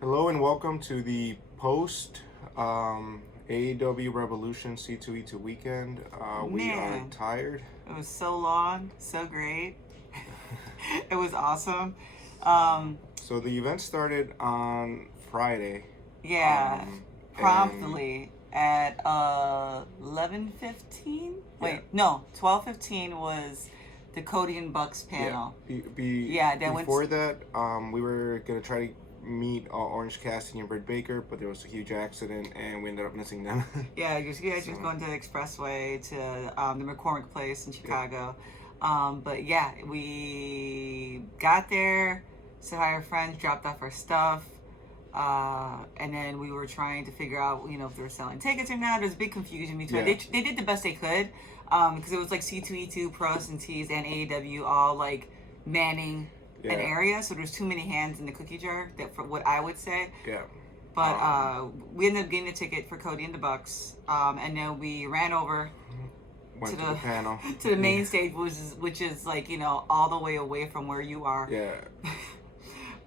Hello and welcome to the post AEW Revolution C2E2 weekend. We are Man, tired. it was so long, so great. It was awesome. Um, So the event started on Friday. yeah, And promptly at 11:15. yeah, Wait, no, 12:15 was the Cody and Bucks yeah. panel. Be Yeah, that went. before that, we were gonna try to meet Orange Cassidy and Britt Baker, but there was a huge accident and we ended up missing them. Yeah, you guys So just going to the expressway to the McCormick Place in yeah, Chicago. But yeah, we got there, said hi to our friends, dropped off our stuff, and then we were trying to figure out, if they were selling tickets or not. There's a big confusion between. yeah, They did the best they could, because it was like C2E2, Pro and T's, and AEW all like manning an yeah, area, so there's too many hands in the cookie jar. That for what I would say. yeah. But we ended up getting a ticket for Cody and the Bucks, and then we ran over Went to to the panel. to the main stage, which is like all the way away from where you are. Yeah,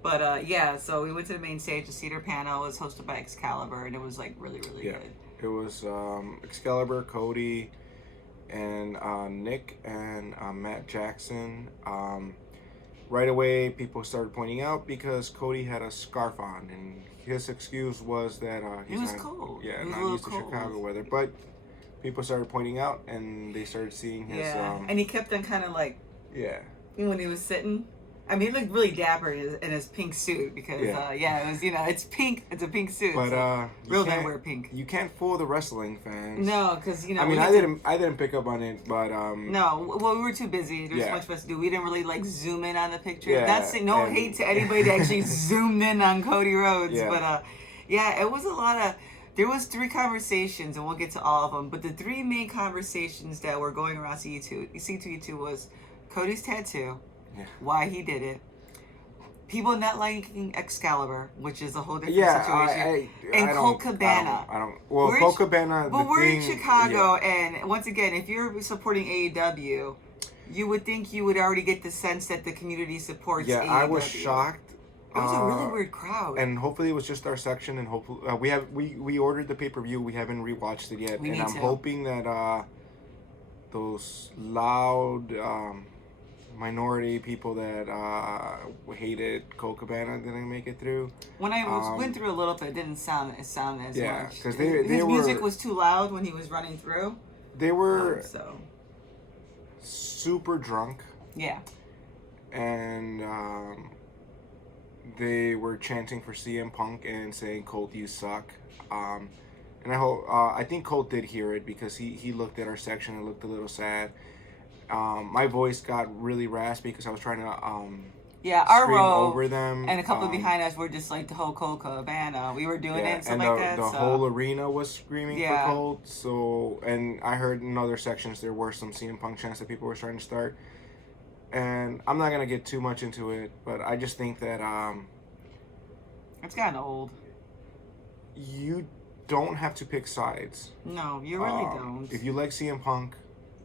But yeah, so we went to the main stage. The Cedar panel was hosted by Excalibur, and it was like really yeah. good. It was Excalibur, Cody, and Nick and Matt Jackson. Right away, people started pointing out because Cody had a scarf on, and his excuse was that It was cold. yeah, It was a not little used to cold. Chicago weather. But people started pointing out, and they started seeing his Yeah, and he kept on kind of like yeah, when he was sitting. I mean, he looked really dapper in his pink suit because Yeah. it was it's pink. It's a pink suit. but so you real men can't wear pink. you can't fool the wrestling fans. No, because I mean, I didn't pick up on it, but No, well, we were too busy. There's so Yeah. much for us to do. We didn't really like zoom in on the picture. Yeah, That's no and- hate to anybody that actually zoomed in on Cody Rhodes, Yeah. but yeah, it was a lot of. There was 3 conversations, and we'll get to all of them. But the 3 main conversations that were going around C2E2 was Cody's tattoo, Yeah. why he did it, people not liking Excalibur, which is a whole different Yeah, situation, I and don't- Colt Cabana. I don't. Well, We're in Colt Chi- Cabana. But we're in thing- Chicago, yeah. and once again, if you're supporting AEW, you would think you would already get the sense that the community supports Yeah, AEW. I was shocked. It was a really weird crowd. And hopefully it was just our section, and hopefully we ordered the pay-per-view. We haven't rewatched it yet, We and need I'm to. hoping that those loud minority people that hated Colt Cabana didn't make it through. When I went through a little bit, it didn't sound as Yeah, much. 'cause His they music were- was too loud when he was running through. They were So super drunk, yeah, and they were chanting for CM Punk and saying, "Colt, you suck." And I think Colt did hear it because he looked at our section and looked a little sad. My voice got really raspy because I was trying to yeah. Our scream row over them, and a couple behind us were just like the whole Colt Cabana. We were doing it and stuff and like that. the so. whole arena was screaming Yeah. for Colt. So, and I heard in other sections there were some CM Punk chants that people were trying to start. And I'm not gonna get too much into it, but I just think that It's gotten old. you don't have to pick sides. No, you really don't. If you like CM Punk,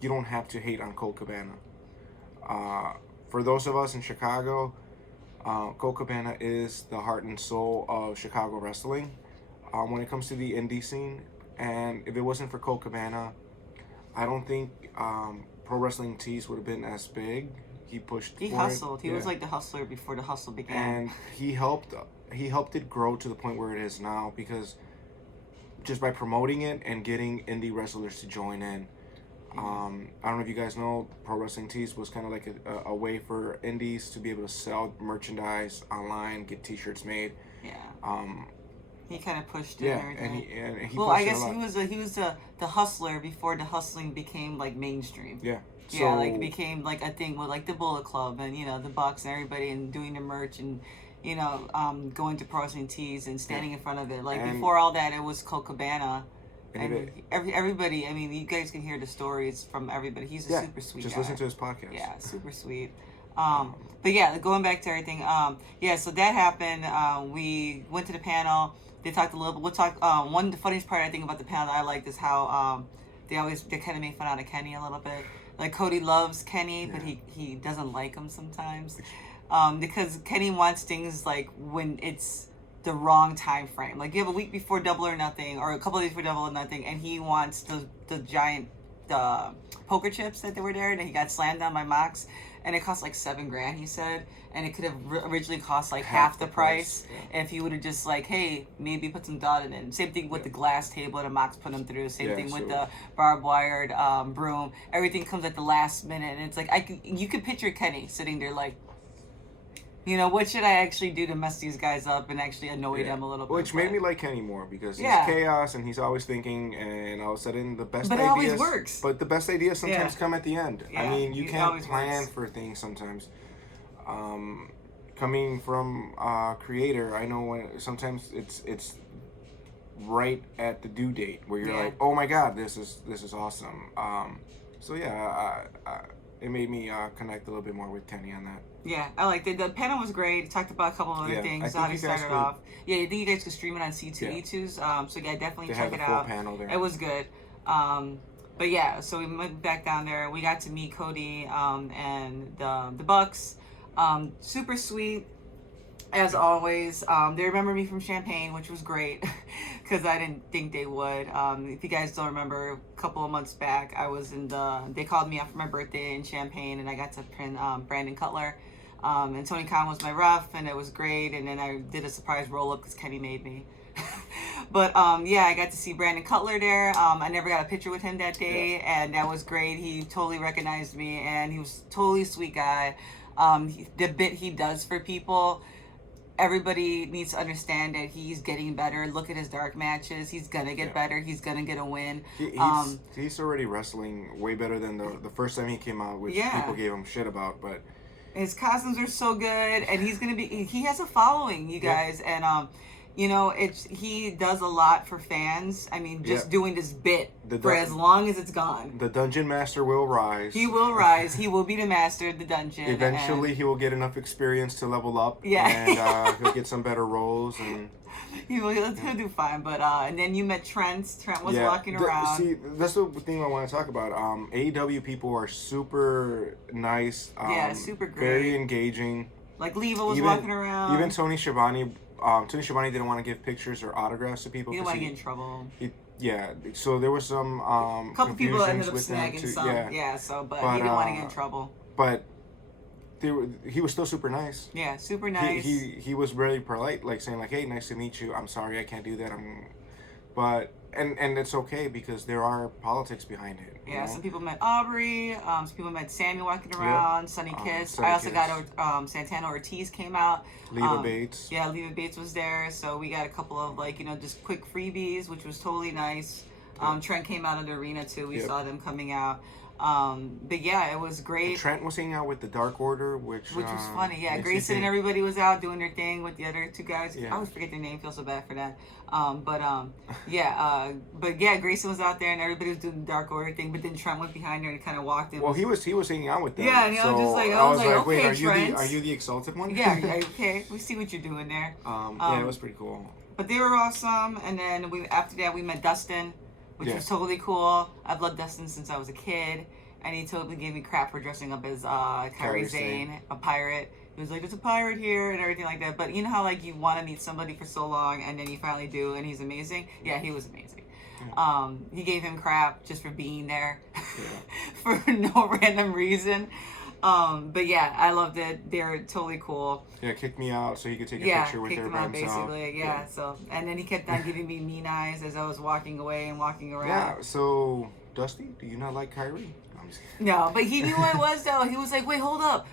you don't have to hate on Colt Cabana. For those of us in Chicago, Colt Cabana is the heart and soul of Chicago wrestling when it comes to the indie scene. And if it wasn't for Colt Cabana, I don't think Pro Wrestling Tees would have been as big. He pushed. He for hustled. It. He Yeah. was like the hustler before the hustle began. And he helped it grow to the point where it is now because just by promoting it and getting indie wrestlers to join in. I don't know if you guys know, Pro Wrestling Tees was kind of like a way for indies to be able to sell merchandise online, get T-shirts made. Yeah. He kind of pushed it Yeah, and everything. and he. Well, pushed I it a guess lot. he was the hustler before the hustling became like mainstream. Yeah. Yeah, like it became like a thing with like the Bullet Club and the Bucks and everybody and doing the merch and going to Pro Wrestling Tees and standing in front of it. Like And- before all that, it was Colt Cabana. And And everybody, I mean, you guys can hear the stories from everybody. He's a super sweet just guy. listen to his podcast. Yeah, super sweet. But yeah, going back to everything. Yeah, so that happened. We went to the panel. They talked a little bit. We'll talk. One the funniest part I think about the panel that I liked is how they kind of made fun out of Kenny a little bit. Like Cody loves Kenny, but he doesn't like him sometimes, because Kenny wants things like when it's the wrong time frame. Like you have a week before Double or Nothing, or a couple of days before Double or Nothing, and he wants the giant poker chips that they were there, and he got slammed down by Mox, and it cost like $7,000, he said, and it could have originally cost like half the price if he would have just like, hey, maybe put some thought in it. Same thing with the glass table that Mox put him through. Same thing with the barbed wired broom. Everything comes at the last minute, and it's like you could picture Kenny sitting there like, you know, what should I actually do to mess these guys up and actually annoy them a little bit? Which made me like Kenny more because he's chaos and he's always thinking, and all of a sudden the best ideas. But it always works. But the best ideas sometimes come at the end. Yeah, I mean, you can't plan for things sometimes. Coming from a creator, I know when sometimes it's right at the due date where you're like, oh my god, this is awesome. So yeah, it made me connect a little bit more with Kenny on that. Yeah, I liked it. The panel was great. It talked about a couple of other things. How they started off. Yeah, I think you guys could stream it on C2E2s. So yeah, definitely check it out. They had the full panel there. It was good. But yeah, so we went back down there. We got to meet Cody and the Bucks. Super sweet, as always. They remember me from Champagne, which was great, because I didn't think they would. If you guys don't remember, a couple of months back, I was they called me out for my birthday in Champagne, and I got to pin Brandon Cutler. And Tony Khan was my ref, and it was great. And then I did a surprise roll-up because Kenny made me. But yeah, I got to see Brandon Cutler there. I never got a picture with him that day, and that was great. He totally recognized me, and he was a totally sweet guy. The bit he does for people, everybody needs to understand that he's getting better. Look at his dark matches. He's gonna get better. He's gonna get a win. He's already wrestling way better than the first time he came out, which people gave him shit about. But his costumes are so good, and he has a following, you guys, and you know, he does a lot for fans. I mean, just doing this bit for as long as it's gone. The Dungeon Master will rise. He will rise. He will be the master of the dungeon. Eventually, he will get enough experience to level up. Yeah. And he'll get some better roles. And he'll do fine. But and then you met Trent. Trent was walking around. See, that's the thing I want to talk about. AEW people are super nice. Super great. Very engaging. Like Leva was walking around. Even Tony Schiavone. Tony Schiavone didn't want to give pictures or autographs to people. He didn't want to get in trouble. So there was some couple people ended up snagging some. Yeah, but he didn't want to get in trouble. But he was still super nice. Yeah, super nice. He was really polite, like saying like, "Hey, nice to meet you. I'm sorry I can't do that. But it's okay because there are politics behind it. Yeah, some people met Aubrey. Some people met Sammy walking around. Sunny Kiss. I also got Santana Ortiz came out. Leva Bates. Yeah, Leva Bates was there. So we got a couple of just quick freebies, which was totally nice. Trent came out in the arena too. We saw them coming out. But yeah, it was great. And Trent was hanging out with the Dark Order, which was funny. Yeah, Grayson and everybody was out doing their thing with the other two guys. Yeah. I always forget their name. Feel so bad for that. But yeah, Grayson was out there and everybody was doing the Dark Order thing. But then Trent went behind her and kind of walked in. Well, he was hanging out with them. Yeah, and I was like, okay, wait, Trent, are you the exalted one? Yeah, okay. We see what you're doing there. Yeah, it was pretty cool. But they were awesome. And then after that we met Dustin, which was totally cool. I've loved Dustin since I was a kid. And he totally gave me crap for dressing up as Kairi Sane, a pirate. He was like, there's a pirate here and everything like that. But you know how you want to meet somebody for so long and then you finally do and he's amazing? Yeah, he was amazing. Yeah. He gave him crap just for being there for no random reason. But yeah, I loved it. They're totally cool. Yeah, kicked me out so he could take a picture with her by himself. Basically, yeah. So, and then he kept on giving me mean eyes as I was walking away and walking around. Yeah, so Dusty, do you not like Kairi? No, but he knew who I was though. He was like, wait, hold up,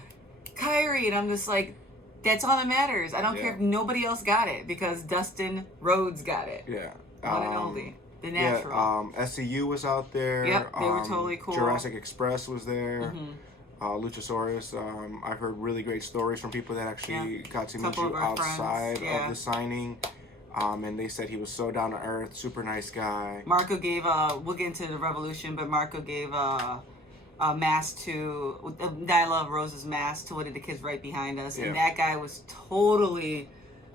Kairi. And I'm just like, that's all that matters. I don't care if nobody else got it because Dustin Rhodes got it. Yeah. One and only. The natural. Yeah, SCU was out there. Yep, they were totally cool. Jurassic Express was there. Luchasaurus. I've heard really great stories from people that actually got to meet you outside of the signing. And they said he was so down to earth, super nice guy. Marco gave we'll get into the Revolution, but Marco gave a mask to Nyla Rose's mask to one of the kids right behind us, and that guy was totally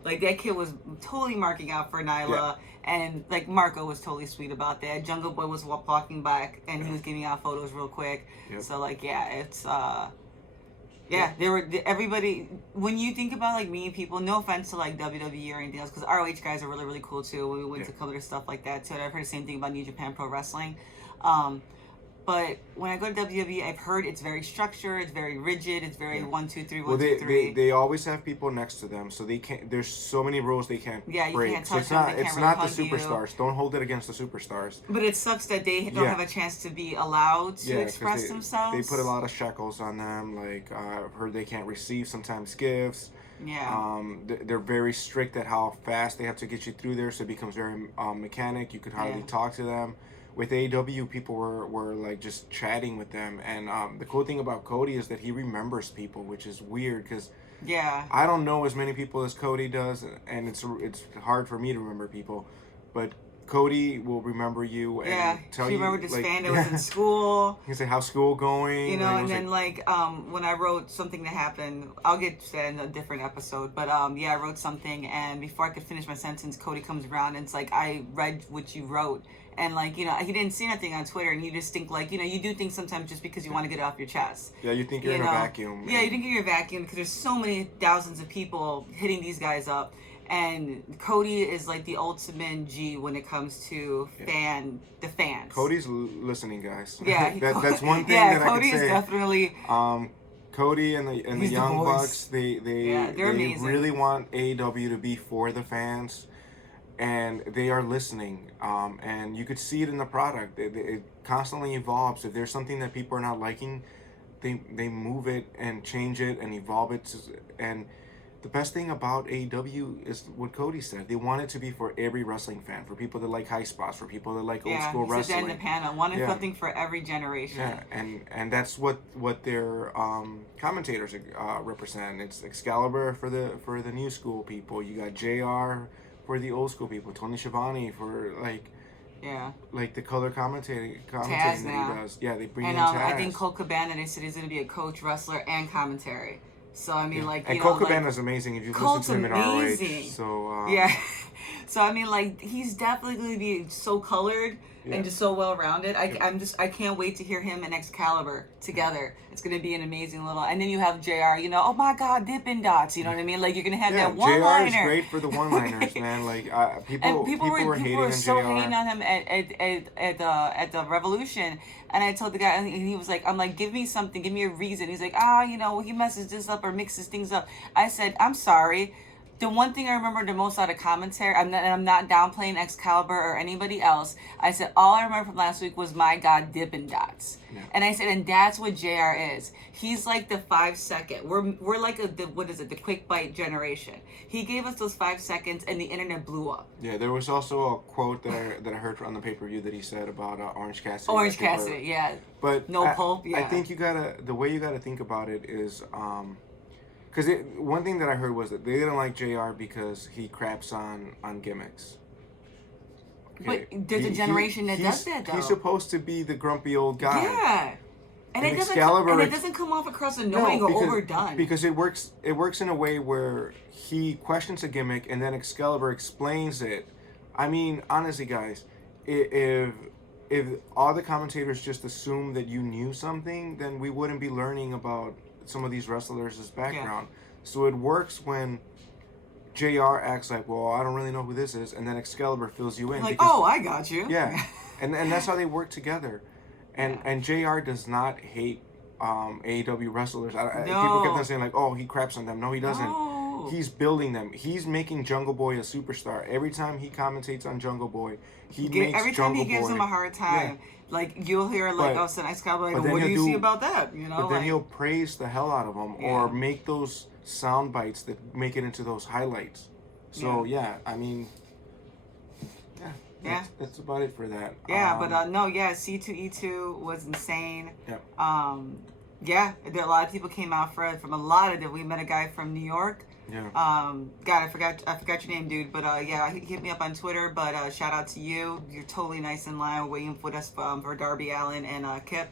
that kid was totally marking out for Nyla, and Marco was totally sweet about that. Jungle Boy was walking back, and he was giving out photos real quick. So it's Yeah, there were everybody. When you think about like meeting people, no offense to like WWE or anything else, because ROH guys are really really cool too. We went to cover their stuff like that too. And I've heard the same thing about New Japan Pro Wrestling. But when I go to WWE, I've heard it's very structured, it's very rigid, it's very 1, 2, 3, 1, 2, 3. They always have people next to them, so they can't. There's so many rules they can't break. You can't touch so them. It's not the superstars. Don't hold it against the superstars. But it sucks that they don't have a chance to be allowed to express themselves. They put a lot of shackles on them. Like I've heard they can't receive sometimes gifts. Yeah. They're very strict at how fast they have to get you through there, so it becomes very mechanic. You could hardly talk to them. With AEW, people were like just chatting with them, and the cool thing about Cody is that he remembers people, which is weird because I don't know as many people as Cody does, and it's hard for me to remember people, but Cody will remember you and tell you. He remembered this fan that was in school. He said, "How's school going?" You know, and then when I wrote something that happened, I'll get to that in a different episode. But I wrote something, and before I could finish my sentence, Cody comes around and it's like, "I read what you wrote." And, he didn't see nothing on Twitter, and you just think, you do things sometimes just because you want to get it off your chest. Yeah, you think you're in a vacuum. Yeah, you think you're in a vacuum because there's so many thousands of people hitting these guys up. And Cody is, like, the ultimate G when it comes to the fans. Cody's listening, guys. Yeah. That's one thing that Cody I can say. Is definitely... Cody and the Young Bucks, they amazing. really want AEW to be for the fans. And they are listening, and you could see it in the product. It constantly evolves. If there's something that people are not liking, they move it and change it and evolve it. And the best thing about AEW is what Cody said. They want it to be for every wrestling fan, for people that like high spots, for people that like old school wrestling. Yeah, in the panel, wanted something for every generation. Yeah, and that's what their commentators represent. It's Excalibur for the new school people. You got JR for the old school people, Tony Schiavone for like the color commentating that he does. Yeah, they bring in Taz. I think Colt Cabana, they said he's going to be a coach, wrestler, and commentary. So I mean, and Colt Cabana is amazing if you listen to him in ROH. So so I mean, he's definitely going to be so colored and just so well rounded. I can't wait to hear him and Excalibur together. It's going to be an amazing little. And then you have JR. Oh my God, Dippin' Dots. You know what I mean? Like you're going to have that one liner. JR is great for the one liners, man. Like people were so hating on him at the Revolution. And I told the guy, and he was like, I'm like, give me something, give me a reason. He's like, he messes this up or mixes things up. I said, I'm sorry. The one thing I remember the most out of commentary, I'm not downplaying Excalibur or anybody else. I said, all I remember from last week was my God, Dippin' Dots. Yeah. And I said, and that's what JR is. He's like the 5 second. We're like the quick bite generation. He gave us those 5 seconds and the internet blew up. Yeah, there was also a quote that I heard on the pay-per-view that he said about Orange Cassidy. Orange Cassidy, yeah. But no pulp, yeah. I think the way you gotta think about it is, because one thing that I heard was that they didn't like JR because he craps on gimmicks. Okay. But there's a generation that does that, though. He's supposed to be the grumpy old guy. Yeah. And it doesn't come off across annoying or overdone. Because it works in a way where he questions a gimmick and then Excalibur explains it. I mean, honestly, guys, if all the commentators just assumed that you knew something, then we wouldn't be learning about some of these wrestlers' background. So it works when JR acts like, well, I don't really know who this is, and then Excalibur fills you in. Like, I got you. Yeah. and that's how they work together. And JR does not hate AEW wrestlers. People kept on saying like, oh, he craps on them. No, he doesn't. No. He's building them. He's making Jungle Boy a superstar. Every time he commentates on Jungle Boy, every time he gives him a hard time. Yeah. Like, you'll hear, Excalibur, like, what do you see about that? But then he'll praise the hell out of them or make those sound bites that make it into those highlights. So, I mean, that's about it for that. Yeah, C2E2 was insane. Yep. There a lot of people came out from a lot of them. We met a guy from New York. Yeah. God, I forgot your name, dude. But he hit me up on Twitter. But shout out to you. You're totally nice in line waiting with us for Darby Allin and Kip.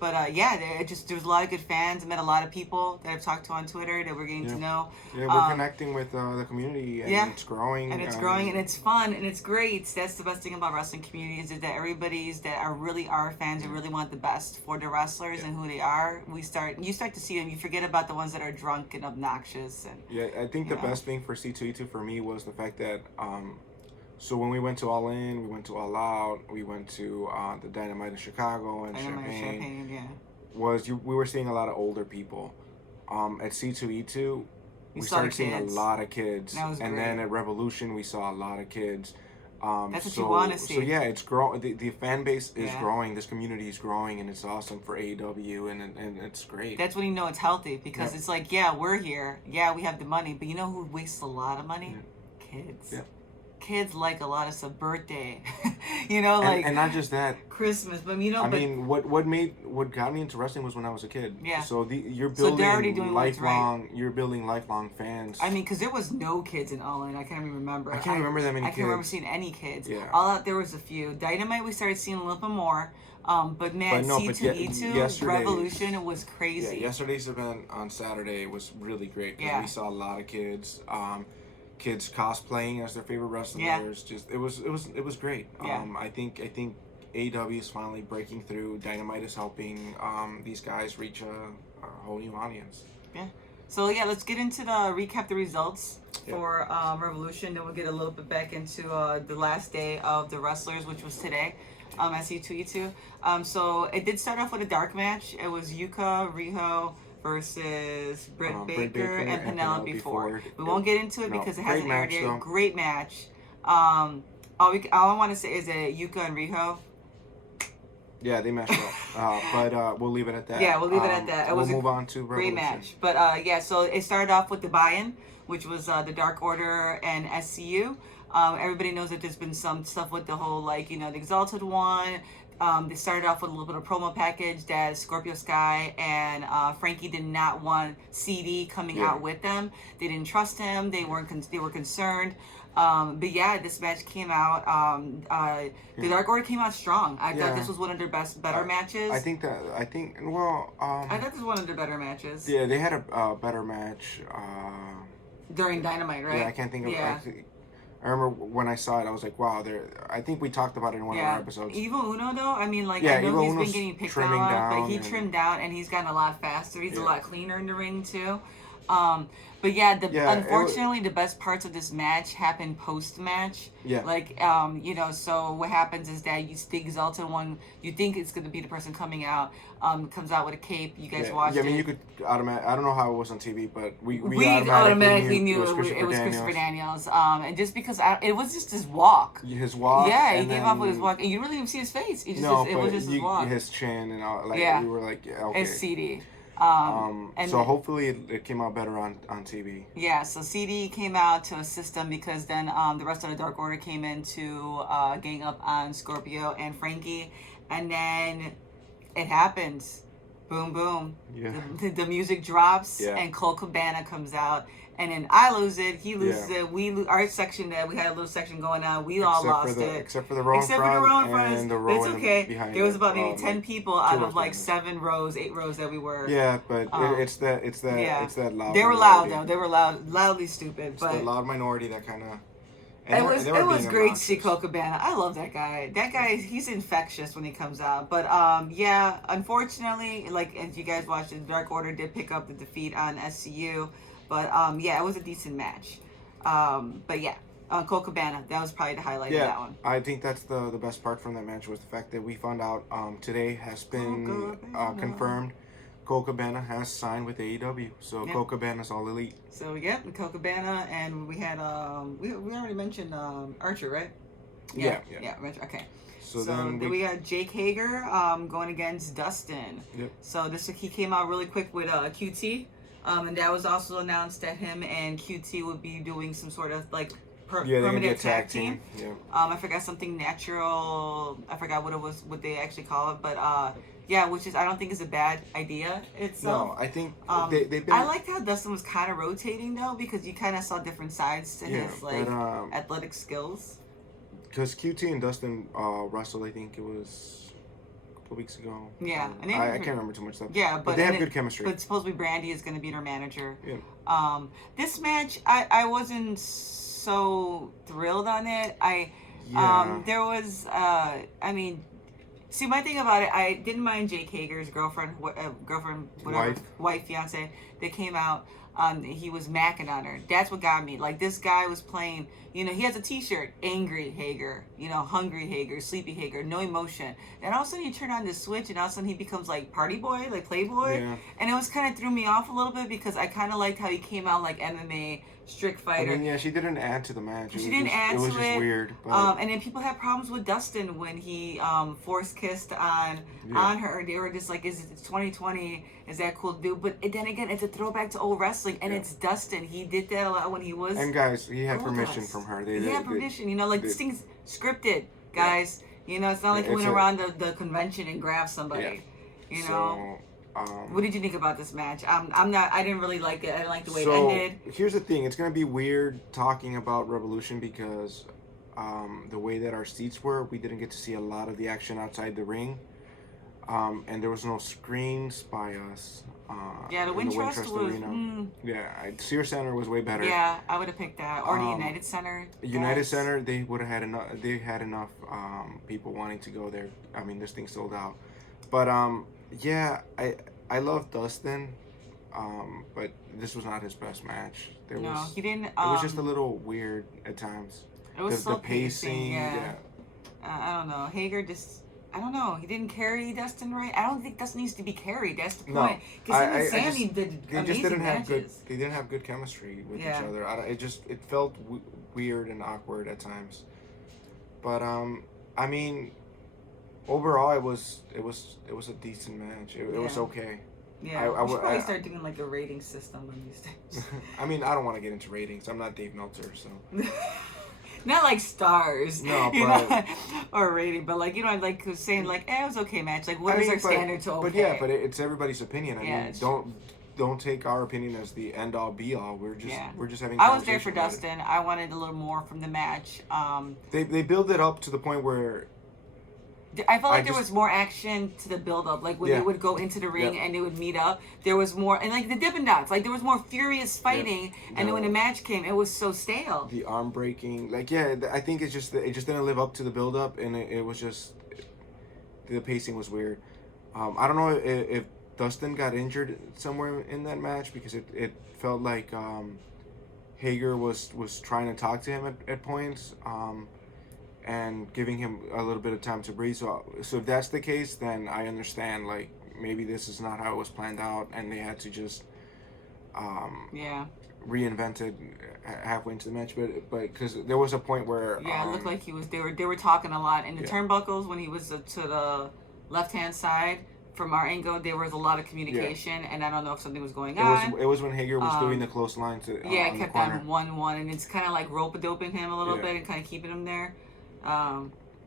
But yeah, there's a lot of good fans. I met a lot of people that I've talked to on Twitter that we're getting to know. Yeah, we're connecting with the community, and it's growing. And it's growing, and it's fun, and it's great. That's the best thing about wrestling community is that everybody's that are really our fans and really want the best for the wrestlers and who they are. You start to see them. You forget about the ones that are drunk and obnoxious. And I think the best thing for C2E2 for me was the fact that so when we went to All In, we went to All Out, we went to the Dynamite in Chicago and Champaign. We were seeing a lot of older people. At C2E2, we started seeing a lot of kids, and then at Revolution we saw a lot of kids. That's what you want to see. So yeah, it's growing. The fan base is growing. This community is growing, and it's awesome for AEW, and it's great. That's when you know it's healthy because it's like, yeah, we're here. Yeah, we have the money, but you know who wastes a lot of money? Kids. Yeah. Kids like a lot of stuff. Birthday, like and not just that, Christmas, but what got me into wrestling was when I was a kid. Yeah. So you're building they're already doing lifelong. right. You're building lifelong fans. I mean, because there was no kids in All In. I can't even remember. I can't remember that many kids. I can't remember seeing any kids. Yeah. All Out there was a few. Dynamite we started seeing a little bit more. But man, C2E2 Revolution was crazy. Yeah, yesterday's event on Saturday was really great. We saw a lot of kids. Kids cosplaying as their favorite wrestlers. Yeah. It was great. Yeah. I think AEW is finally breaking through. Dynamite is helping these guys reach a whole new audience. Yeah. So yeah, let's get into recap the results for Revolution. Then we'll get a little bit back into the last day of the wrestlers, which was today. At C2E2. So it did start off with a dark match. It was Yuka, Riho versus Britt Baker and Penelope Ford. We won't get into it because it hasn't aired yet. Great match. All I want to say is that Yuka and Riho. Yeah, they matched up. But we'll leave it at that. Yeah, we'll leave it at that. We'll move on to Revolution. Great match. But so it started off with the buy-in, which was the Dark Order and SCU. Everybody knows that there's been some stuff with the whole, the Exalted One. They started off with a little bit of promo package that Scorpio Sky and Frankie did not want CD coming out with them. They didn't trust him. They were concerned. But yeah, this match came out. The Dark Order came out strong. I thought this was one of their better matches. I thought this was one of their better matches. Yeah, they had a better match during Dynamite, right? Yeah, I can't think of. Yeah. I remember when I saw it, I was like, wow, I think we talked about it in one of our episodes. Evil Uno, though, I mean, I know he's been getting picked on, but he trimmed down, and he's gotten a lot faster. He's a lot cleaner in the ring, too. But unfortunately, the best parts of this match happened post-match. Yeah. So what happens is that the Exalted One, you think it's going to be the person coming out, comes out with a cape. You guys watched it. Yeah, I mean, you could I don't know how it was on TV, but we automatically knew it was Christopher Daniels. And just because it was just his walk. His walk. Yeah, he came off with his walk, and you really didn't see his face. It was just his walk. His chin and all. We were like, yeah, okay. It's CD. So hopefully it came out better on TV. Yeah, so CD came out to assist them because then the rest of the Dark Order came in to gang up on Scorpio and Frankie, and then it happens. Boom, boom. Yeah. The music drops and Cole Cabana comes out. And then I lose it. He loses it. Our section we had a little section going on. We all lost it. Except for the row in front and the row behind. There was about maybe 10 people out of 7 rows, 8 rows that we were. Yeah, but it's that loud. They were loud though. They were loudly stupid. It's the loud minority that kind of. It was great to see Cole Cabana. I love that guy. That guy, he's infectious when he comes out. But unfortunately, if you guys watched it, the Dark Order did pick up the defeat on SCU. But it was a decent match. Cole Cabana, that was probably the highlight of that one. I think that's the best part from that match was the fact that we found out today has been confirmed. Cole Cabana has signed with AEW, so Cole Cabana's all elite. So Cole Cabana, and we had we already mentioned Archer, right? Yeah. Okay. So then we got Jake Hager going against Dustin. Yep. So he came out really quick with QT. And that was also announced that him and QT would be doing some sort of permanent tag team. Yeah. I forgot something natural. I forgot what it was, what they actually call it, but which is I don't think is a bad idea itself. No, I think they've been. I liked how Dustin was kind of rotating though, because you kind of saw different sides to his athletic skills. Because QT and Dustin wrestled, I think it was couple weeks ago. Yeah, I can't remember too much stuff. Yeah, but they have good chemistry. But supposedly Brandy is going to be her manager. Yeah. This match, I wasn't so thrilled on it. There was, I mean, see, my thing about it, I didn't mind Jake Hager's girlfriend, whatever, wife, fiance, that came out. He was macking on her. That's what got me. Like, this guy was playing, he has a t-shirt, angry Hager, hungry Hager, sleepy Hager, no emotion. And all of a sudden you turn on this switch and all of a sudden he becomes like party boy, like playboy. Yeah. And it was kind of threw me off a little bit because I kind of liked how he came out like MMA, strict fighter. I mean, yeah, she didn't add to the match. She didn't add to it. It was just weird. But... and then people had problems with Dustin when he force kissed on her. They were just like, it's 2020, is that cool to do? But then again, it's a throwback to old wrestling, and it's Dustin. He did that a lot when he was. And guys, he had permission from her. He had permission. This thing's scripted, guys. Yeah. It's not like he went around the convention and grabbed somebody. So, what did you think about this match? I didn't really like it. I didn't like the way it ended. Here's the thing. It's going to be weird talking about Revolution because the way that our seats were, we didn't get to see a lot of the action outside the ring. And there was no screens by us. The Wintrust Arena. Sears Center was way better. Yeah, I would have picked that. Or the United Center. United Center, they would have had enough. They had enough people wanting to go there. I mean, this thing sold out. But I love Dustin, but this was not his best match. He didn't. It was just a little weird at times. It was the pacing. Yeah. I don't know. Hager just. I don't know. He didn't carry Dustin right. I don't think Dustin needs to be carried. That's the point. Because him and Sammy did amazing matches. They didn't have good chemistry with each other. It felt weird and awkward at times. But I mean, overall, it was a decent match. It was okay. Yeah, we should probably start doing like a rating system on these things. I mean, I don't want to get into ratings. I'm not Dave Meltzer, so. Not like stars, no, but or rating, but like like saying like, it was okay match. Like, what is our standard to okay? But it's everybody's opinion. I mean, don't take our opinion as the end all be all. We're just having. I was there for Dustin. I wanted a little more from the match. They build it up to the point where. I felt like there was more action to the build-up. Like, when they would go into the ring and they would meet up, there was more... And, like, the Dippin' Dots. Like, there was more furious fighting. And then when the match came, it was so stale. The arm breaking. Like, I think it just didn't live up to the build-up. And it was just... The pacing was weird. I don't know if Dustin got injured somewhere in that match. Because it felt like Hager was trying to talk to him at points. And giving him a little bit of time to breathe. So if that's the case, then I understand. Like, maybe this is not how it was planned out, and they had to just reinvent it halfway into the match. But because there was a point where it looked like he was. They were talking a lot in the turnbuckles when he was to the left hand side. From our angle, there was a lot of communication, and I don't know if something was going on. It was when Hager was doing the close line to it kept on 1-1, and it's kind of like rope-a-doping him a little bit and kind of keeping him there.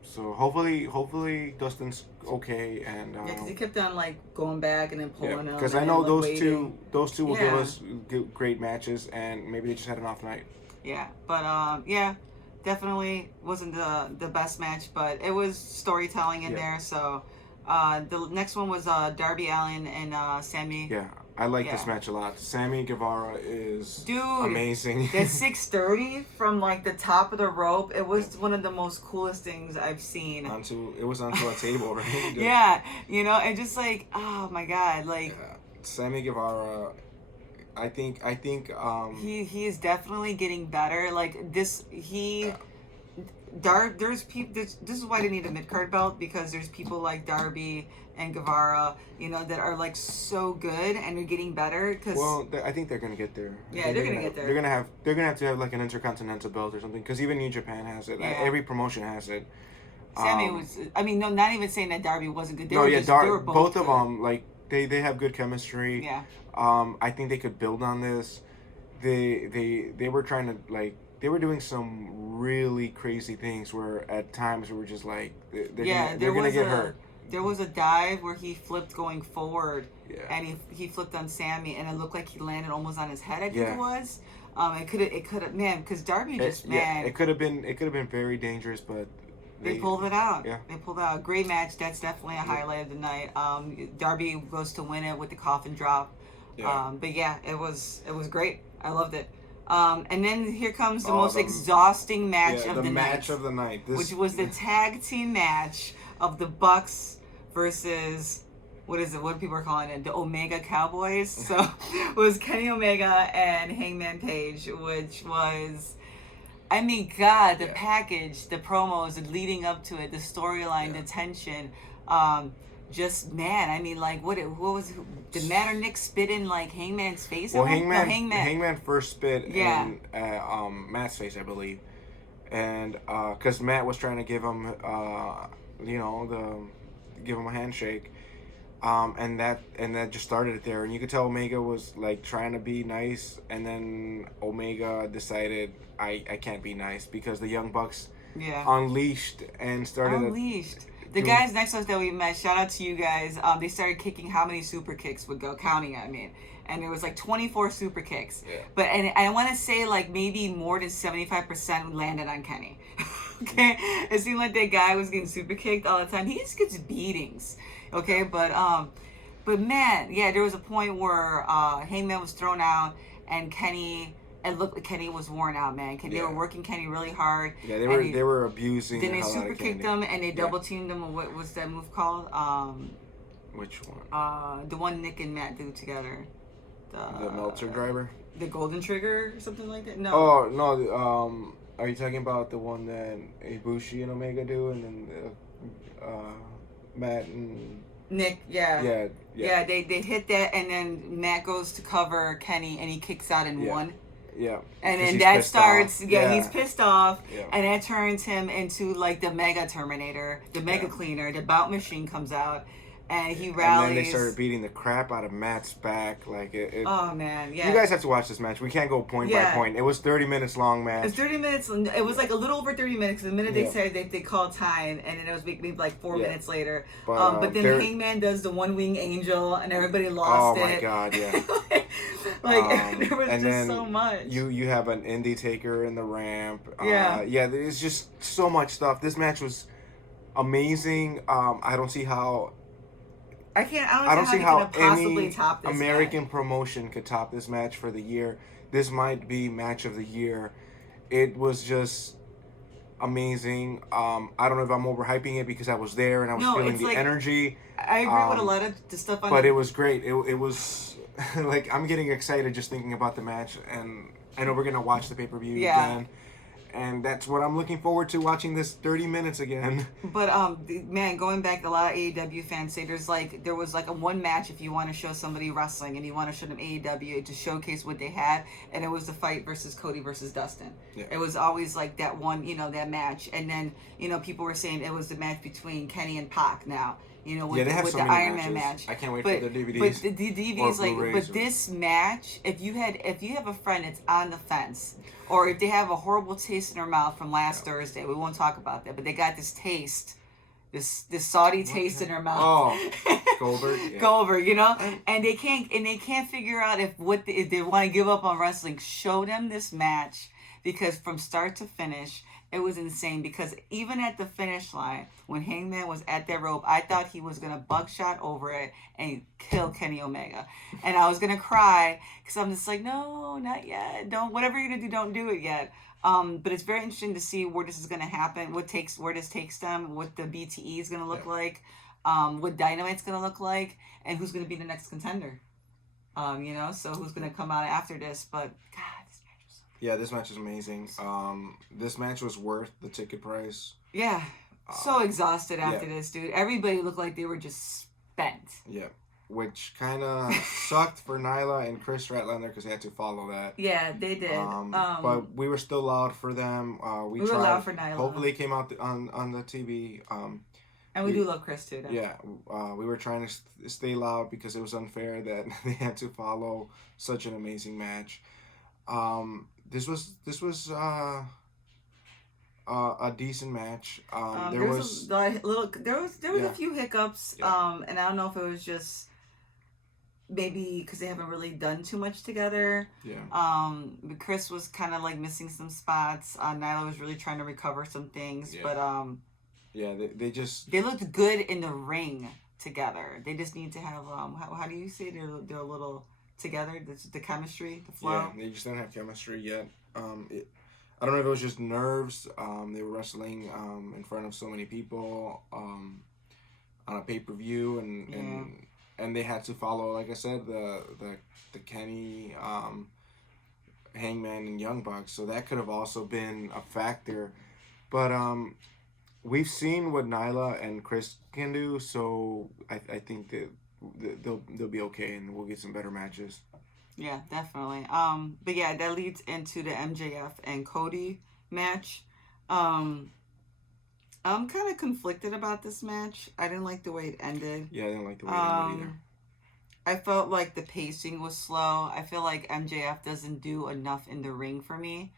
So hopefully Dustin's okay, and because he kept on like going back and then pulling him. Because I know those two will give us great matches, and maybe they just had an off night. Yeah, but definitely wasn't the best match, but it was storytelling in there. So the next one was Darby Allin and Sammy. Yeah. I like this match a lot. Sammy Guevara is amazing. That 630 from like the top of the rope, it was one of the most coolest things I've seen. It was onto a table, right? Yeah, and just like, oh my god, like Sammy Guevara. I think he is definitely getting better. Like this, there's people. This is why they need a mid card belt, because there's people like Darby and Guevara, that are like so good and they're getting better. I think they're gonna get there. Yeah, they're gonna get there. They're gonna have to have like an intercontinental belt or something, because even New Japan has it. Yeah. Every promotion has it. Sammy was. I mean, no, not even saying that Darby wasn't good. They were both good. of them, like they have good chemistry. Yeah. I think they could build on this. They were trying to like. They were doing some really crazy things where at times we were just like, they're gonna get hurt. There was a dive where he flipped going forward, and he flipped on Sammy, and it looked like he landed almost on his head. I think it was. It could have, man, because Darby it could have been very dangerous, but They pulled it out. Yeah. They pulled out a great match. That's definitely a highlight of the night. Darby goes to win it with the coffin drop. Yeah. But yeah, it was great. I loved it. And then here comes the most the- exhausting match of the match night, of the night, which was the tag team match of the Bucks versus, what is it? What people are calling it? The Omega Cowboys. So it was Kenny Omega and Hangman Page, which was, I mean, God, the package, the promos leading up to it, the storyline, the tension, just, man, I mean, like, what was, did Matt or Nick spit in, like, Hangman's face? Well, Hangman. Hangman first spit in Matt's face, I believe. And, because Matt was trying to give him, give him a handshake. And that just started it there. And you could tell Omega was, like, trying to be nice. And then Omega decided, I can't be nice, because the Young Bucks unleashed and started The guys next to us that we met, shout out to you guys. They started kicking how many super kicks would go, counting, I mean. And there was like 24 super kicks. Yeah. But and I want to say like maybe more than 75% landed on Kenny. Okay? It seemed like that guy was getting super kicked all the time. He just gets beatings. Okay? But man, yeah, there was a point where Hangman was thrown out and Kenny... And look, Kenny was worn out, man. They were working Kenny really hard. Yeah, they were abusing. Then they super kicked him and they double teamed him. What was that move called? Which one? The one Nick and Matt do together. The Meltzer driver. The Golden Trigger or something like that. No. Oh no. Are you talking about the one that Ibushi and Omega do, and then Matt and Nick? Yeah. Yeah. They hit that, and then Matt goes to cover Kenny, and he kicks out in one. Yeah. And then that starts, he's pissed off, yeah. And that turns him into like the Mega Terminator, the Mega Cleaner, the bout machine comes out, and he rallies. And then they started beating the crap out of Matt's back. Like oh, man, yeah. You guys have to watch this match. We can't go point by point. It was 30 minutes long, match. It was 30 minutes, it was like a little over 30 minutes, the minute they said they called time, and then it was maybe like 4 minutes later. But then Hangman does the one wing angel, and everybody lost it. Oh my God, yeah. There was and just then so much. You have an indie taker in the ramp. Yeah, there's just so much stuff. This match was amazing. I don't see how. I don't see how any top this American match. Promotion could top this match for the year. This might be match of the year. It was just amazing. I don't know if I'm overhyping it because I was there and I was feeling the energy. I agree with a lot of the stuff on but it was great. It was like, I'm getting excited just thinking about the match, and I know we're gonna watch the pay-per-view again. And that's what I'm looking forward to, watching this 30 minutes again. But man, going back, a lot of AEW fans say there was like a one match if you want to show somebody wrestling and you want to show them AEW to showcase what they had, and it was the fight versus Cody versus Dustin. Yeah. It was always like that one, that match. And then people were saying it was the match between Kenny and Pac now. With the Iron Man match. I can't wait for their DVDs. But the DVDs, this match, if you have a friend that's on the fence, or if they have a horrible taste in their mouth from last Thursday, we won't talk about that, but they got this taste, this salty taste in their mouth. Oh, Goldberg. Yeah. Goldberg, and they can't figure out if they want to give up on wrestling. Show them this match, because from start to finish, it was insane. Because even at the finish line, when Hangman was at that rope, I thought he was going to buckshot over it and kill Kenny Omega. And I was going to cry because I'm just like, no, not yet. Whatever you're going to do, don't do it yet. But it's very interesting to see where this is going to happen, where this takes them, what the BTE is going to look like, what Dynamite's going to look like, and who's going to be the next contender. So who's going to come out after this. But, God. Yeah, this match is amazing. This match was worth the ticket price. Yeah. So exhausted after this, dude. Everybody looked like they were just spent. Yeah. Which kind of sucked for Nyla and Chris Statlander because they had to follow that. Yeah, they did. But we were still loud for them. We were loud for Nyla. Hopefully it came out on the TV. And we do love Chris too. Yeah. We were trying to stay loud because it was unfair that they had to follow such an amazing match. This was a decent match. There was a few hiccups. And I don't know if it was just maybe because they haven't really done too much together. Yeah. Chris was kind of like missing some spots. Nyla was really trying to recover some things, but Yeah, they just they looked good in the ring together. They just need to have how do you say they're a little together, the chemistry, the yeah, flow. they just don't have chemistry yet. I don't know if it was just nerves. They were wrestling in front of so many people on a pay-per-view, Yeah. and they had to follow, like I said, the Kenny, Hangman, and Young Bucks. So that could have also been a factor. But we've seen what Nyla and Chris can do, so I think that they'll be okay, and we'll get some better matches. Yeah, definitely. But yeah, that leads into the MJF and Cody match. Um, I'm kind of conflicted about this match. I didn't like the way it ended. Yeah, I didn't like the way it ended either. I felt like the pacing was slow. I feel like MJF doesn't do enough in the ring for me.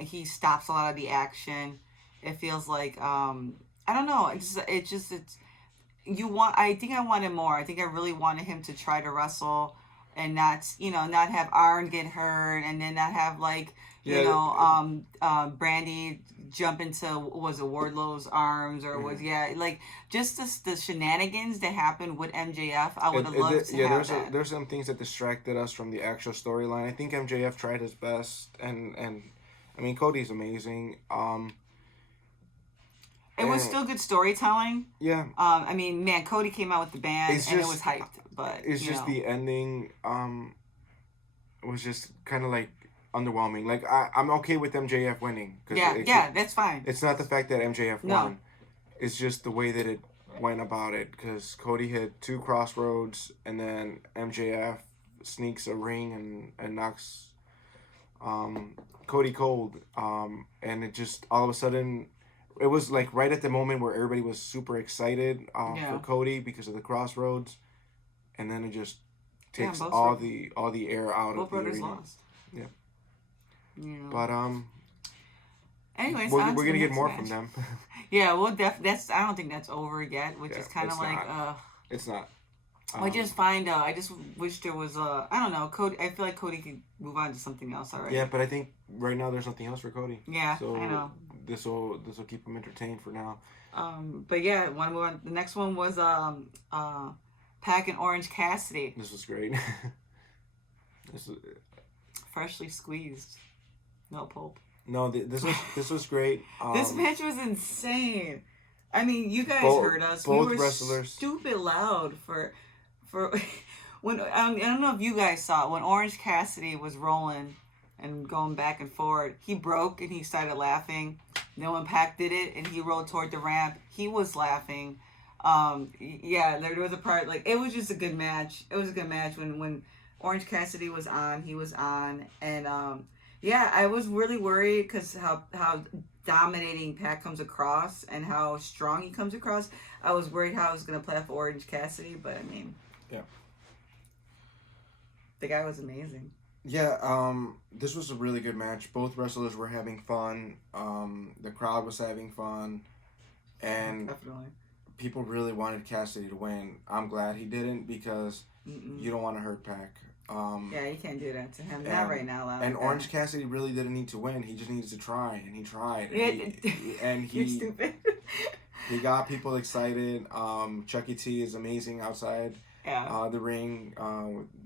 He stops a lot of the action. It feels like I don't know. It's you want. I think I wanted more. I think I really wanted him to try to wrestle and not not have Arn get hurt and then not have like Yeah, Brandy jump into was it Wardlow's arms or was like just the shenanigans that happened with MJF. I would have loved to have that. there's some things that distracted us from the actual storyline. I think MJF tried his best, and I mean Cody's amazing. It was still good storytelling. Yeah. I mean, man, Cody came out with the band and it was hyped, but it's just the ending. Was just kind of like underwhelming. Like I'm okay with MJF winning. That's fine. It's not the fact that MJF won. It's just the way that it went about it. Because Cody hit 2 crossroads, and then MJF sneaks a ring and knocks Cody cold. And it just all of a sudden. It was like right at the moment where everybody was super excited for Cody because of the crossroads, and then it just takes all the air out both of the brothers arena. Lost. Yeah. Yeah. But anyways, we're gonna get more from them. Yeah, well, that's I don't think that's over yet, which is kind of like it's not. I just find I just wish there was I don't know, Cody. I feel like Cody could move on to something else already. Yeah, but I think right now there's nothing else for Cody. Yeah, so I know. This will keep him entertained for now. But yeah, want to move on. The next one was Pac and Orange Cassidy. This was great. This was freshly squeezed, no pulp. No, this was great. This match was insane. I mean, you guys heard us. Both we were wrestlers stupid loud for when I don't know if you guys saw it when Orange Cassidy was rolling and going back and forward. He broke and he started laughing. Then when Pac did it and he rolled toward the ramp, he was laughing. Yeah, there was a part like it was just a good match. It was a good match when Orange Cassidy was on. He was on, and yeah, I was really worried because how dominating Pac comes across and how strong he comes across. I was worried how I was gonna play off Orange Cassidy, but I mean, yeah, the guy was amazing. Yeah, this was a really good match. Both wrestlers were having fun. The crowd was having fun, and definitely people really wanted Cassidy to win. I'm glad he didn't because you don't want to hurt Pac. Yeah, you can't do that to him. Not right now, Lyle. And Orange Cassidy really didn't need to win. He just needs to try, and he tried. And he You're stupid. He got people excited. Chuck E. T is amazing outside the ring,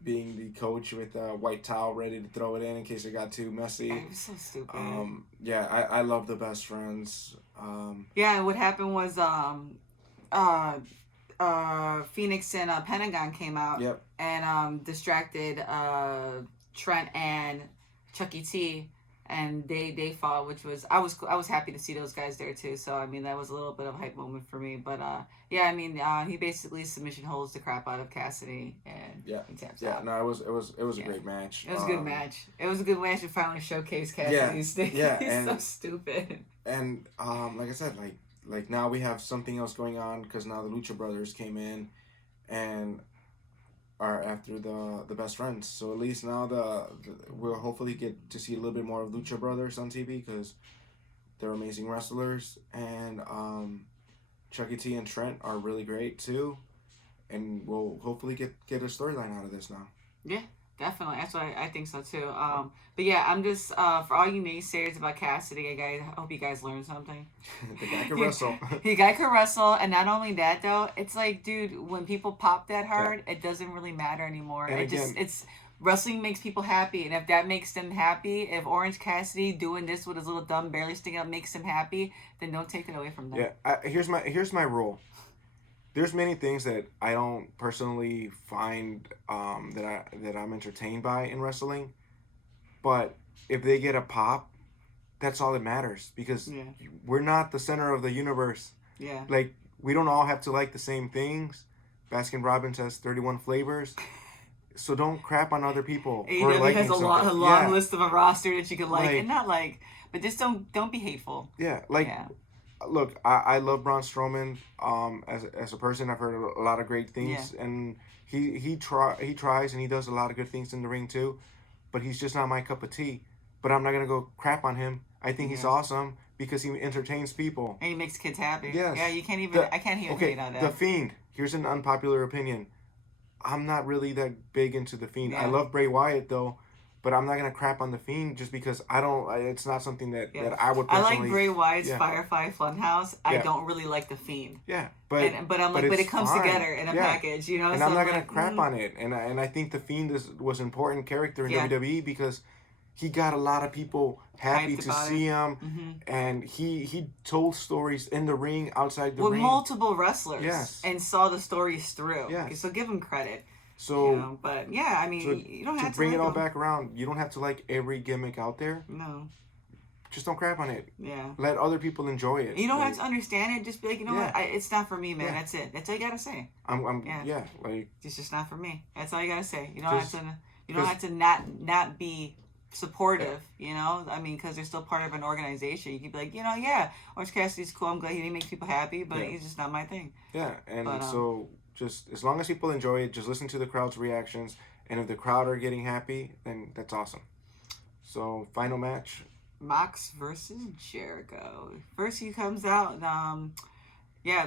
being the coach with a white towel ready to throw it in case it got too messy. It was so stupid. Yeah, I love the Best Friends. Yeah, and what happened was Phoenix and Pentagon came out and distracted Trent and Chuck E. T. And they fought, which was I was happy to see those guys there too. So I mean that was a little bit of a hype moment for me. But yeah, I mean he basically submission holds the crap out of Cassidy and he taps out. No, it was a great match. It was a good match. It was a good match to finally showcase Cassidy's thing. Yeah, he's so stupid. And like I said, like now we have something else going on because now the Lucha Brothers came in and are after the Best Friends. So at least now we'll hopefully get to see a little bit more of Lucha Brothers on TV because they're amazing wrestlers. And Chuck E. T and Trent are really great too. And we'll hopefully get a storyline out of this now. Yeah. Definitely, that's what I think so too. But yeah, I'm just for all you naysayers about Cassidy, guys, I hope you guys learned something. The guy can wrestle. The guy can wrestle, and not only that though, it's like, dude, when people pop that hard, Yeah. it doesn't really matter anymore. And It again, just it's wrestling makes people happy, and if that makes them happy, if Orange Cassidy doing this with his little thumb barely sticking up makes him happy, then don't take it away from them. yeah. Here's my rule. There's many things that I don't personally find that I'm entertained by in wrestling, but if they get a pop, that's all that matters because Yeah. we're not the center of the universe. Yeah. Like we don't all have to like the same things. Baskin Robbins has 31 flavors, so don't crap on other people for AEW liking has a something. long list of a roster that you can like Like- and not like, but just don't be hateful. Yeah, like Yeah. look, I love Braun Strowman. As a person, I've heard a lot of great things, and he tries and he does a lot of good things in the ring too, but he's just not my cup of tea. But I'm not gonna go crap on him. I think he's Yeah. awesome because he entertains people. And he makes kids happy. Yes. Yeah, you can't even. I can't even Okay, hate on that. The Fiend. Here's an unpopular opinion. I'm not really that big into the Fiend. I Yeah. love Bray Wyatt though, but I'm not gonna crap on the Fiend just because I don't. It's not something that I would I personally. like Bray Wyatt's yeah. Firefly Funhouse. I Yeah. don't really like the Fiend. Yeah, but I'm like, but it's it comes fine. together in a Yeah. package, you know. And so I'm not I'm gonna like, crap on it. And I think the Fiend was an important character in Yeah. WWE because he got a lot of people happy Hyped to about see him, Mhm. and he told stories in the ring, outside the with ring. multiple wrestlers, Yes. and saw the stories through. Yes. So give him credit. So You know? But yeah, I mean, so you don't to have to bring like it all him. back around, you don't have to like every gimmick out there. No. Just don't crap on it. Yeah. Let other people enjoy it. You don't Like, have to understand it. Just be like, you know Yeah. what? It's not for me, man. Yeah. That's it. That's all you gotta say. I'm Yeah. like It's just not for me. That's all you gotta say. You don't have Just- to. You don't have to not be supportive. You know, I mean, because they're still part of an organization. You can be like, you know, yeah, Orange Cassidy's cool. I'm glad he makes people happy, but Yeah. he's just not my thing. yeah, and But, so just as long as people enjoy it, just listen to the crowd's reactions, and if the crowd are getting happy, then that's awesome. So final match. Mox versus Jericho. First he comes out.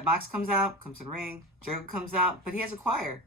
Mox comes out, comes to the ring. Jericho comes out, but he has a choir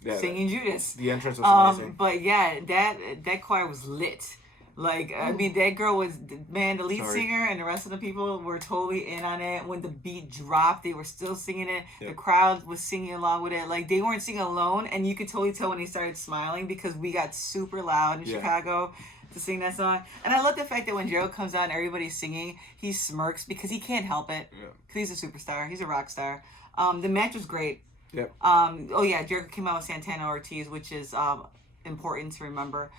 Yeah, singing Judas. the entrance was amazing. But yeah, that choir was lit. Like, I mean, that girl was, man, the lead Sorry. singer and the rest of the people were totally in on it. When the beat dropped, they were still singing it. Yep. The crowd was singing along with it. Like, they weren't singing alone, and you could totally tell when they started smiling because we got super loud in Yeah. Chicago to sing that song. And I love the fact that when Jericho comes out and everybody's singing, he smirks because he can't help it. Yeah. Because he's a superstar. He's a rock star. The match was great. Yep. Jericho came out with Santana Ortiz, which is important to remember.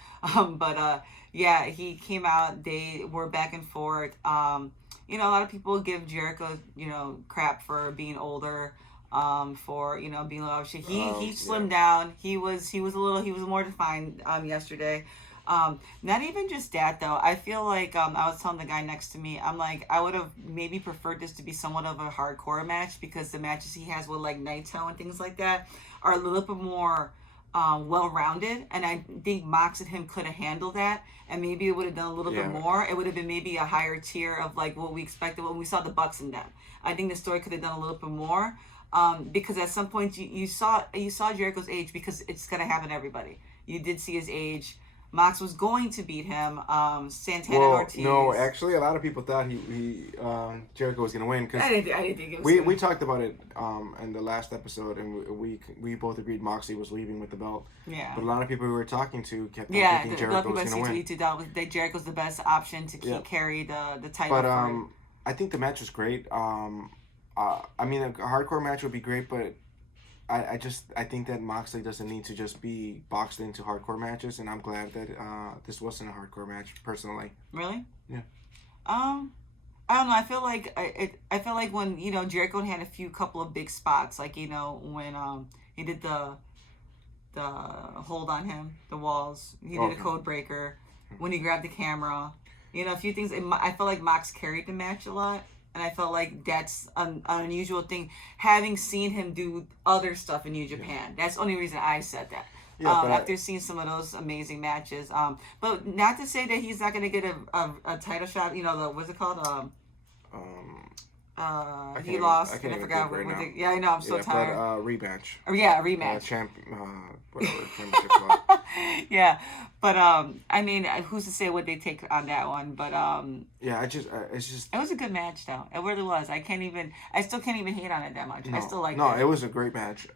He came out. They were back and forth. A lot of people give Jericho, crap for being older, for being a little shit. He slimmed down. He was more defined yesterday. Not even just that though. I feel like I was telling the guy next to me, I'm like, I would have maybe preferred this to be somewhat of a hardcore match because the matches he has with like Naito and things like that are a little bit more well-rounded, and I think Mox and him could have handled that, and maybe it would have done a little bit more. It would have been maybe a higher tier of like what we expected when we saw the Bucks in them. I think the story could have done a little bit more, because at some point you saw Jericho's age, because it's gonna happen to everybody. You did see his age. Mox was going to beat him. Santana and Ortiz. No, actually, a lot of people thought Jericho was gonna win because I didn't think it was. we talked about it in the last episode, and we both agreed Moxley was leaving with the belt. Yeah. But a lot of people we were talking to kept on Yeah, thinking the lot of Jericho people was at gonna win. C2E2 thought that Jericho's the best option to carry the title. But for I think the match was great. I mean, a hardcore match would be great, but I think that Moxley doesn't need to just be boxed into hardcore matches, and I'm glad that this wasn't a hardcore match personally. Really? Yeah. I don't know. I feel like when Jericho had a couple of big spots, like when he did the hold on him, the walls. He did a code breaker when he grabbed the camera. A few things. I felt like Mox carried the match a lot. And I felt like that's an unusual thing. Having seen him do other stuff in New Japan. That's the only reason I said that. Yeah, after seeing some of those amazing matches. But not to say that he's not going to get a title shot. What's it called? He lost, I and can't I even forgot think right now. yeah, I know, I'm so tired. But rematch. Oh, yeah, a rematch. Whatever championship was. Yeah, but I mean, who's to say what they take on that one? But Yeah, it's just. it was a good match though. It really was. I still can't even hate on it that much. I still like No, it. it was a great match.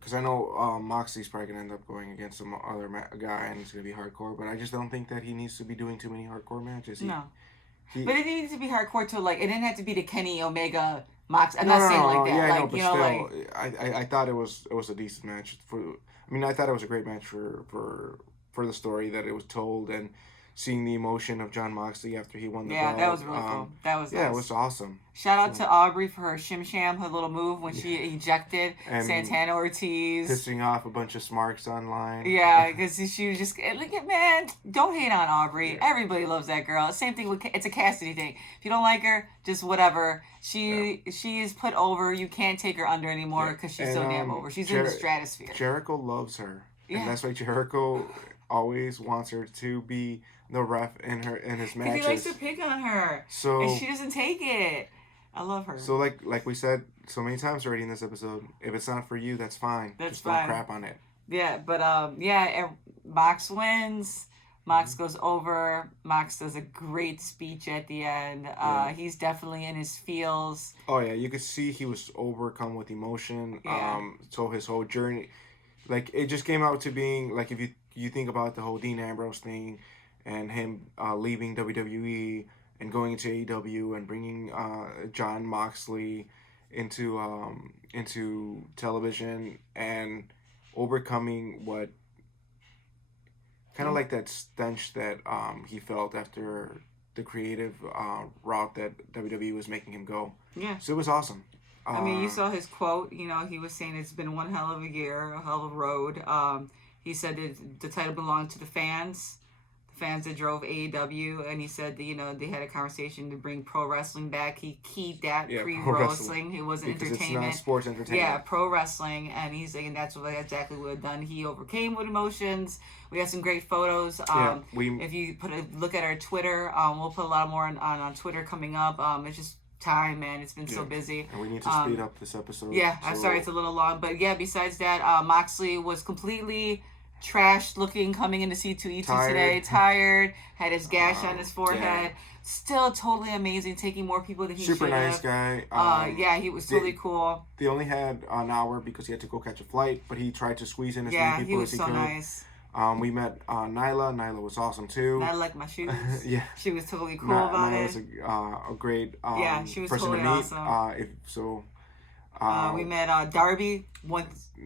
Because I know Moxley's probably gonna end up going against some other guy, and it's gonna be hardcore. But I just don't think that he needs to be doing too many hardcore matches. No. But it needs to be hardcore too. Like, it didn't have to be the Kenny Omega Mox. I'm No, not saying like that. Yeah, like, I know, but you know, still, like, I thought it was a decent match. I thought it was a great match for the story that it was told, and seeing the emotion of John Moxley after he won the belt. that was really cool. That was nice. It was awesome. Shout out to Aubrey for her shim sham, her little move when she ejected And Santana Ortiz, pissing off a bunch of smarks online. Yeah, because she was just look at man. Don't hate on Aubrey. Yeah. Everybody loves that girl. Same thing with it's a Cassidy thing. If you don't like her, just whatever. She is put over. You can't take her under anymore because she's so damn over. She's in the stratosphere. Jericho loves her, Yeah. and that's why Jericho always wants her to be the ref in his matches. Because he likes to pick on her, and she doesn't take it. I love her. So like we said so many times already in this episode, if it's not for you, that's fine. Just don't crap on it. Yeah, but Mox wins. Mox goes over. Mox does a great speech at the end. He's definitely in his feels. Oh yeah, you could see he was overcome with emotion. Yeah. So his whole journey, like it just came out to being like if you think about the whole Dean Ambrose thing, and him leaving WWE and going into AEW and bringing John Moxley into television and overcoming what kind of like that stench that he felt after the creative route that WWE was making him go. Yeah. So it was awesome. I mean, you saw his quote. You know, he was saying it's been one hell of a year, a hell of a road. He said that the title belonged to the fans that drove AEW, and he said that, they had a conversation to bring pro wrestling back. He keyed that pre-pro wrestling. It wasn't because entertainment. It's not sports entertainment. Yeah, pro wrestling, and he's saying that's exactly what it done. He overcame with emotions. We have some great photos. If you look at our Twitter, we'll put a lot more on Twitter coming up. It's just time, man. It's been so busy. And we need to speed up this episode. Yeah, I'm sorry it's a little long, but yeah, besides that, Moxley was completely trashed looking coming into C2E2 today. Tired, had his gash on his forehead. Yeah. Still totally amazing, taking more people than he should have. Super nice guy. He was totally cool. They only had an hour because he had to go catch a flight, but he tried to squeeze in as many people as he could. Yeah, he was so nice. We met Nyla. Nyla was awesome too. Nyla liked my shoes. Yeah. She was totally cool about it. Nyla was a great she was person totally to meet. Awesome. We met Darby.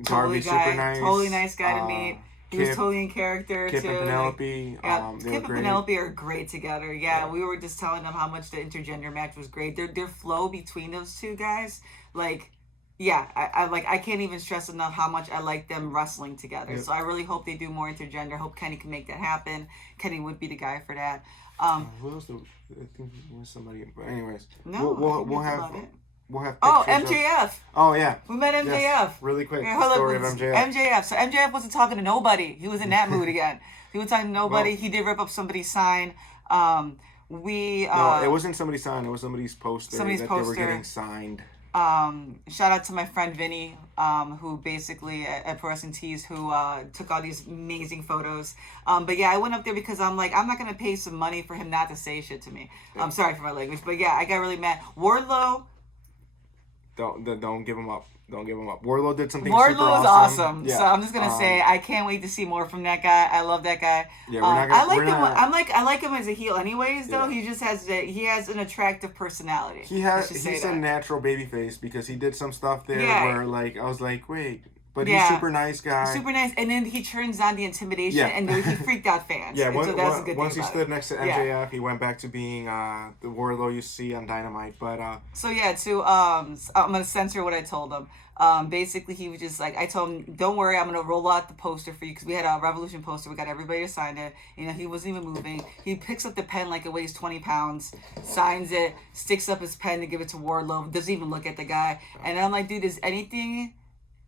Darby, super nice. Totally nice guy to meet. He was totally in character Kip too. and Penelope. Kip and Penelope are great together. Yeah, we were just telling them how much the intergender match was great. Their flow between those two guys, I can't even stress enough how much I like them wrestling together. So I really hope they do more intergender. Hope Kenny can make that happen. Kenny would be the guy for that. Who else? I think there was somebody. But anyways, no, we'll have. We'll have MJF. Oh, yeah. We met MJF. Yes. Really quick, the story of MJF. So MJF wasn't talking to nobody. He was in that mood again. He was talking to nobody. Well, he did rip up somebody's sign. No, it wasn't somebody's sign. It was somebody's poster they were getting signed. Shout out to my friend Vinny, who basically at Pro Wrestling Tees, who took all these amazing photos. But yeah, I went up there because I'm like, I'm not gonna pay some money for him not to say shit to me. I'm sorry for my language, but yeah, I got really mad. Wardlow. Don't give him up. Don't give him up. Wardlow did something Wardlow super awesome. Yeah. So I'm just gonna say I can't wait to see more from that guy. I love that guy. Yeah, I like him as a heel anyways though. He just has an attractive personality. He's a natural baby face because he did some stuff there where I was like, wait. But he's super nice guy. Super nice. And then he turns on the intimidation and he freaked out fans. Yeah, so that's a good once thing he stood next to MJF, he went back to being the Wardlow you see on Dynamite. But I'm gonna censor what I told him. Basically he was just like, I told him, don't worry, I'm gonna roll out the poster for you because we had a Revolution poster. We got everybody to sign it. He wasn't even moving. He picks up the pen like it weighs 20 pounds, signs it, sticks up his pen to give it to Wardlow, doesn't even look at the guy. And I'm like, dude, is anything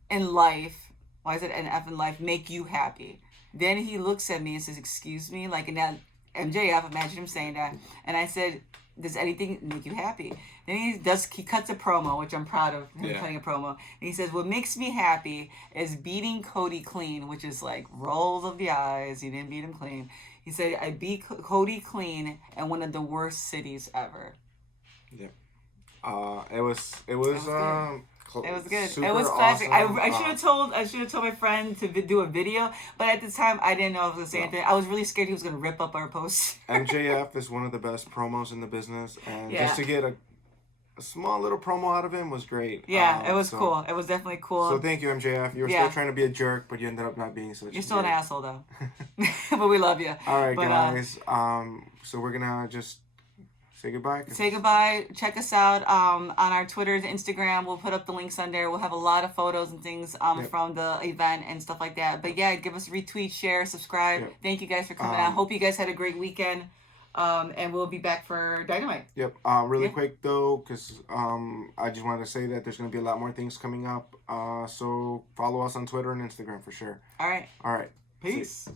in life, why is it an F in life, make you happy? Then he looks at me and says, excuse me, like in that MJF. Imagine him saying that. And I said, does anything make you happy? Then he cuts a promo, which I'm proud of him cutting a promo. And he says, what makes me happy is beating Cody clean, which is like rolls of the eyes. He didn't beat him clean. He said, I beat Cody clean in one of the worst cities ever. Yeah. It was it was good. It was classic. Awesome. I should have told my friend to do a video, but at the time I didn't know I was gonna say anything. I was really scared he was gonna rip up our post. MJF is one of the best promos in the business, and just to get a small little promo out of him was great. Yeah, it was cool. It was definitely cool. So thank you, MJF. You were still trying to be a jerk, but you ended up not being such. You're still an asshole though, but we love you. All right, guys. So we're gonna just say goodbye. Say goodbye. Check us out on our Twitter and Instagram. We'll put up the links on there. We'll have a lot of photos and things from the event and stuff like that. But yeah, give us a retweet, share, subscribe. Yep. Thank you guys for coming out. Hope you guys had a great weekend. And we'll be back for Dynamite. Yep. Really quick though, because I just wanted to say that there's going to be a lot more things coming up. So follow us on Twitter and Instagram for sure. All right. All right. Peace.